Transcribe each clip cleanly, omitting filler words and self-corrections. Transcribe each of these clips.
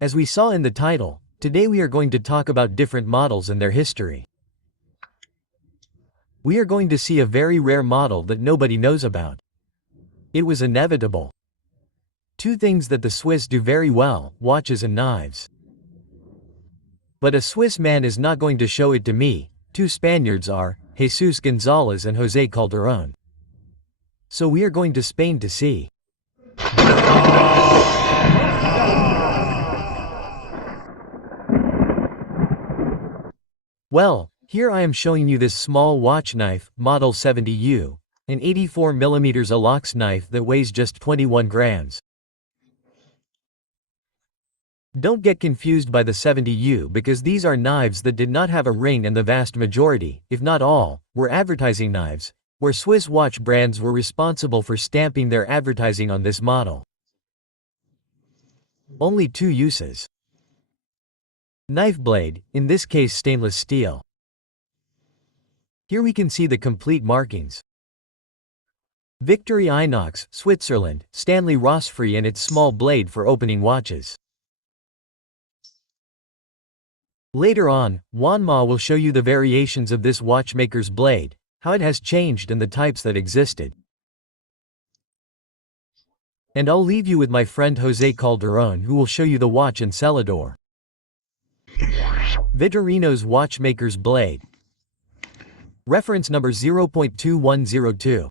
As we saw in the title, today we are going to talk about different models and their history. We are going to see a very rare model that nobody knows about. It was inevitable. Two things that the Swiss do very well: watches and knives. But a Swiss man is not going to show it to me. Two Spaniards are, Jesus Gonzalez and Jose Calderon. So we are going to Spain to see. Well, here I am showing you this small watch knife, model 70U, an 84mm Alox knife that weighs just 21 grams. Don't get confused by the 70U because these are knives that did not have a ring, and the vast majority, if not all, were advertising knives, where Swiss watch brands were responsible for stamping their advertising on this model. Only two uses. Knife blade, in this case stainless steel. Here we can see the complete markings. Victorinox, Switzerland, Stanley Rosfree, and its small blade for opening watches. Later on, Juanma will show you the variations of this watchmaker's blade, how it has changed, and the types that existed. And I'll leave you with my friend Jose Calderon, who will show you the watch and cellidor. Victorinox Watchmaker's blade. Reference number 0.2102.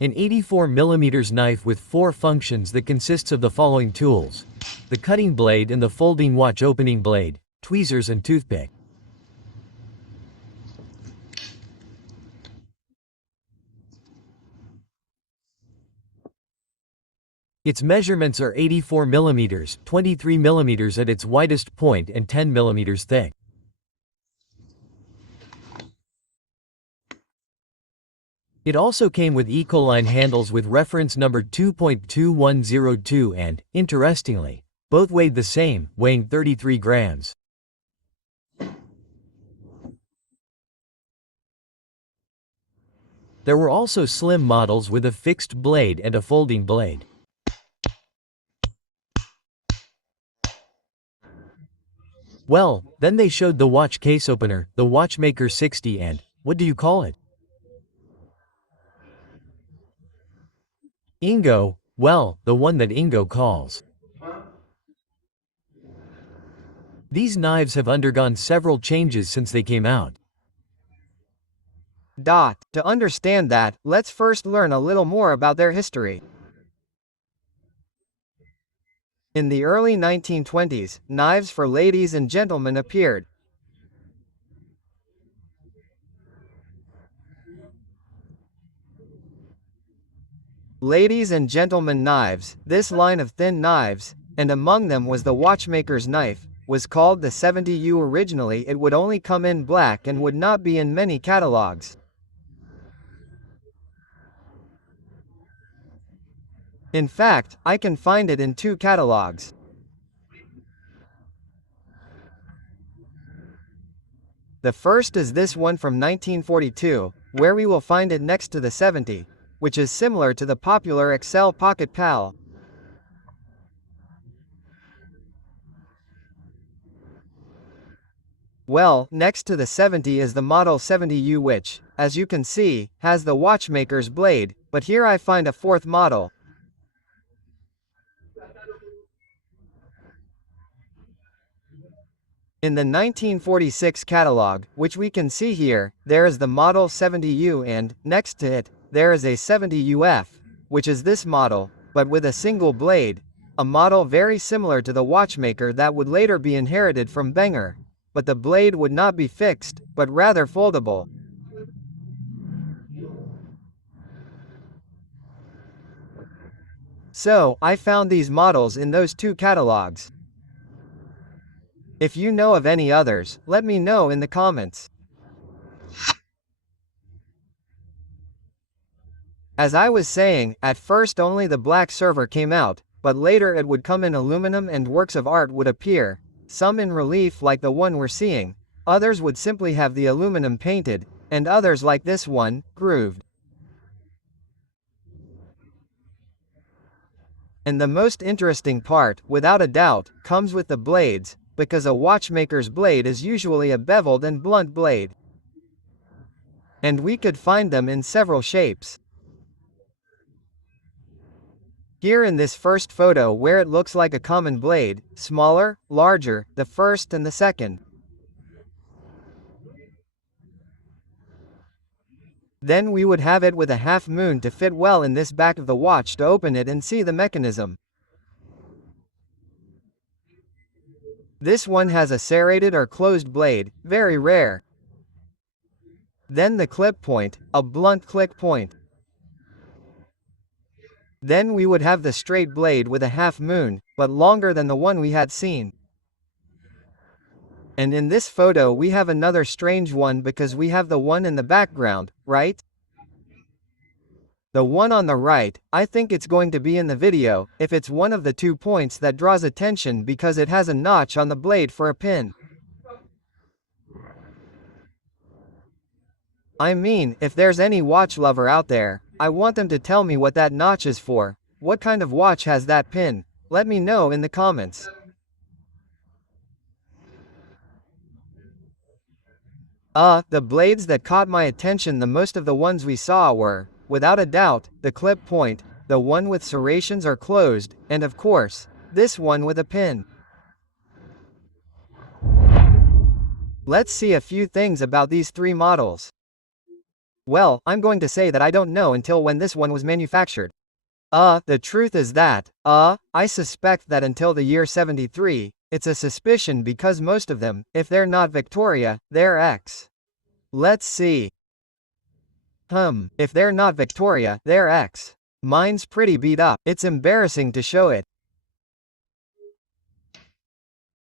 An 84mm knife with 4 functions that consists of the following tools: the cutting blade and the folding watch opening blade, tweezers and toothpick. Its measurements are 84mm, 23mm at its widest point, and 10mm thick. It also came with Ecoline handles with reference number 2.2102 and, interestingly, both weighed the same, weighing 33 grams. There were also slim models with a fixed blade and a folding blade. Well, then they showed the watch case opener, the Watchmaker 60, and, what do you call it? Ingo, well, the one that Ingo calls. These knives have undergone several changes since they came out. To understand that, let's first learn a little more about their history. In the early 1920s, knives for ladies and gentlemen appeared. Ladies and gentlemen knives, this line of thin knives, and among them was the watchmaker's knife, was called the 70U. Originally it would only come in black and would not be in many catalogs. In fact, I can find it in 2 catalogs. The first is this one from 1942, where we will find it next to the 70, which is similar to the popular Excel Pocket Pal. Well, next to the 70 is the model 70U, which, as you can see, has the watchmaker's blade, but here I find a 4th model. In the 1946 catalog, which we can see here, there is the model 70U, and, next to it, there is a 70UF, which is this model, but with a single blade, a model very similar to the watchmaker that would later be inherited from Benger, but the blade would not be fixed, but rather foldable. So, I found these models in those 2 catalogs. If you know of any others, let me know in the comments. As I was saying, at first only the black silver came out, but later it would come in aluminum and works of art would appear, some in relief like the one we're seeing, others would simply have the aluminum painted, and others like this one, grooved. And the most interesting part, without a doubt, comes with the blades, because a watchmaker's blade is usually a beveled and blunt blade. And we could find them in several shapes. Here in this first photo where it looks like a common blade, smaller, larger, the first and the second. Then we would have it with a half moon to fit well in this back of the watch to open it and see the mechanism. This one has a serrated or closed blade, very rare. Then the clip point, a blunt click point. Then we would have the straight blade with a half moon, but longer than the one we had seen. And in this photo we have another strange one because we have the one in the background, right? The one on the right, I think it's going to be in the video, if it's one of the 2 points that draws attention because it has a notch on the blade for a pin. I mean, if there's any watch lover out there, I want them to tell me what that notch is for. What kind of watch has that pin? Let me know in the comments. The blades that caught my attention the most of the ones we saw were, without a doubt, the clip point, the one with serrations or closed, and of course, this one with a pin. Let's see a few things about these 3 models. Well, I'm going to say that I don't know until when this one was manufactured. The truth is that, I suspect that until the year 73, it's a suspicion because most of them, if they're not Victoria, they're X. Let's see. If they're not Victoria, they're X. Mine's pretty beat up, it's embarrassing to show it.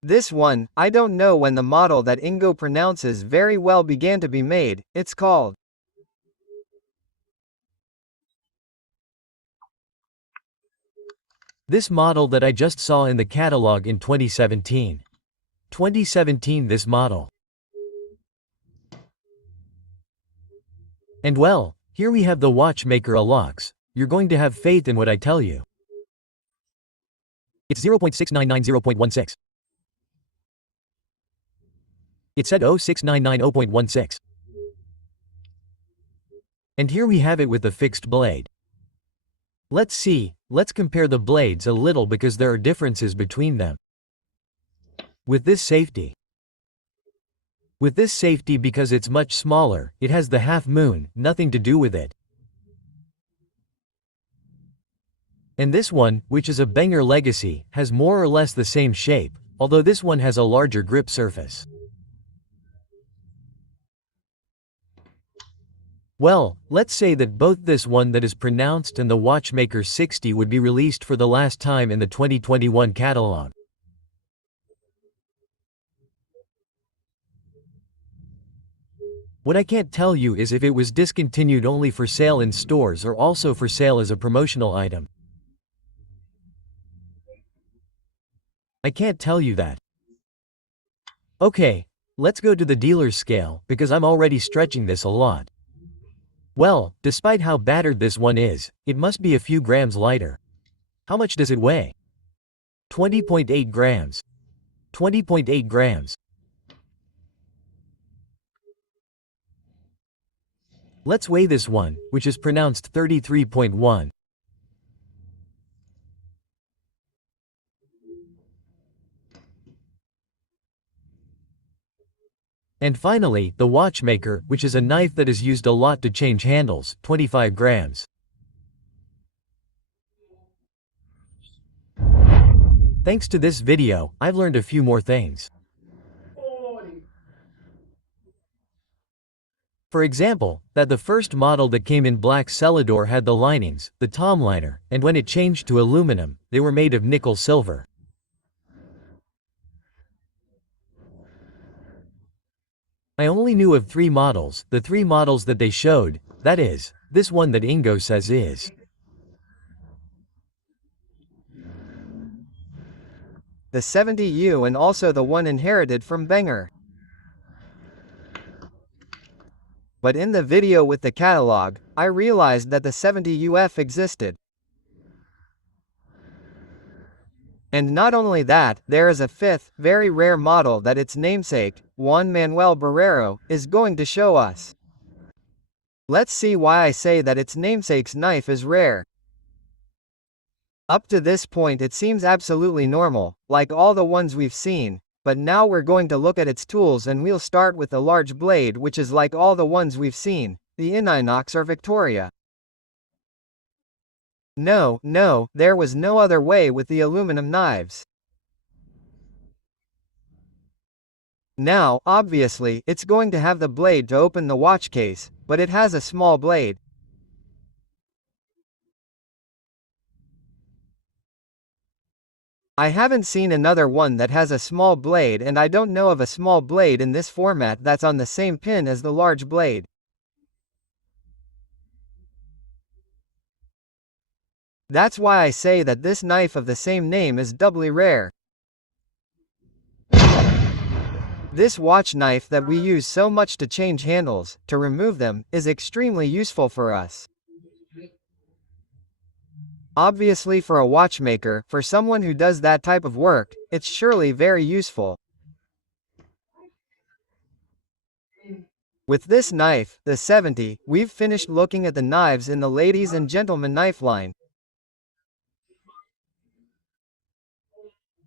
This one, I don't know when the model that Ingo pronounces very well began to be made, it's called. This model that I just saw in the catalog in 2017. 2017 this model. And well, here we have the watchmaker Alox. You're going to have faith in what I tell you. It's 0.6990.16. It said 06990.16. And here we have it with the fixed blade. Let's see, let's compare the blades a little because there are differences between them. With this safety because it's much smaller, it has the half moon, nothing to do with it. And this one, which is a Banger Legacy, has more or less the same shape, although this one has a larger grip surface. Well, let's say that both this one that is pronounced and the Watchmaker 60 would be released for the last time in the 2021 catalog. What I can't tell you is if it was discontinued only for sale in stores or also for sale as a promotional item. I can't tell you that. Okay, let's go to the dealer's scale, because I'm already stretching this a lot. Well, despite how battered this one is, it must be a few grams lighter. How much does it weigh? 20.8 grams. 20.8 grams. Let's weigh this one, which is pronounced 33.1. And finally, the Watchmaker, which is a knife that is used a lot to change handles, 25 grams. Thanks to this video, I've learned a few more things. For example, that the first model that came in black cellidor had the linings, the tom liner, and when it changed to aluminum, they were made of nickel silver. I only knew of 3 models, the 3 models that they showed, that is, this one that Ingo says is the 70U and also the one inherited from Banger. But in the video with the catalog, I realized that the 70UF existed. And not only that, there is a fifth, very rare model that its namesake, Juan Manuel Barrero, is going to show us. Let's see why I say that its namesake's knife is rare. Up to this point it seems absolutely normal, like all the ones we've seen, but now we're going to look at its tools and we'll start with the large blade which is like all the ones we've seen, the Uhrenüffner or Victoria. No, there was no other way with the aluminum knives. Now, obviously, it's going to have the blade to open the watch case, but it has a small blade. I haven't seen another one that has a small blade, and I don't know of a small blade in this format that's on the same pin as the large blade. That's why I say that this knife of the same name is doubly rare. This watch knife that we use so much to change handles, to remove them, is extremely useful for us. Obviously for a watchmaker, for someone who does that type of work, it's surely very useful. With this knife, the 70, we've finished looking at the knives in the ladies and gentlemen knife line.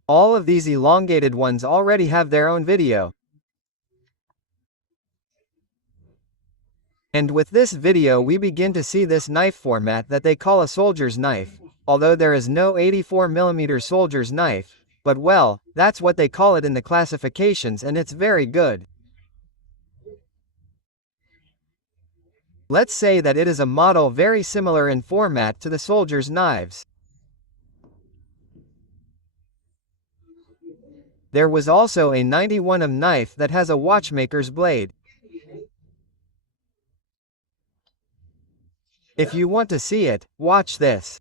All of these elongated ones already have their own video. And with this video we begin to see this knife format that they call a soldier's knife, although there is no 84mm soldier's knife, but well, that's what they call it in the classifications and it's very good. Let's say that it is a model very similar in format to the soldier's knives. There was also a 91mm knife that has a watchmaker's blade. If you want to see it, watch this.